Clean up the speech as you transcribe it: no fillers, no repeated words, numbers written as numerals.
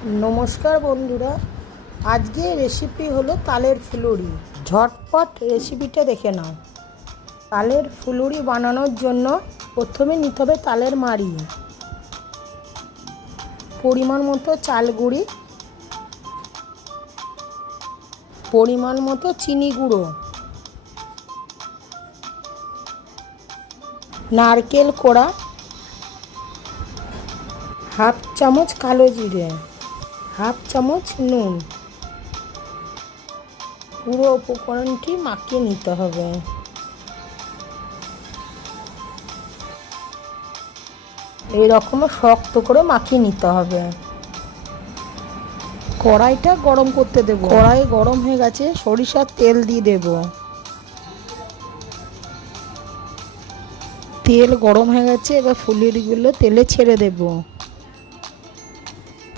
নমস্কার বন্ধুরা, আজকে রেসিপি হলো তালের ফুলুরি। ঝটপট রেসিপিটা দেখে নাও। তালের ফুলুরি বানানোর জন্য প্রথমে নিতে হবে তালের মাড়ি, পরিমাণ মতো চাল গুঁড়ি, পরিমাণ মতো চিনি গুঁড়ো, নারকেল কোড়া, হাফ চামচ কালো জিরে, হাফ চামচ নুন। পুরো উপকরণটি মাখিয়ে নিতে হবে। এইরকম শক্ত করে মাখিয়ে নিতে হবে। কড়াইটা গরম করতে দেব। কড়াই গরম হয়ে গেছে, সরিষার তেল দিয়ে দেব। তেল গরম হয়ে গেছে, এবার ফুলুরিগুলো তেলে ছেড়ে দেব।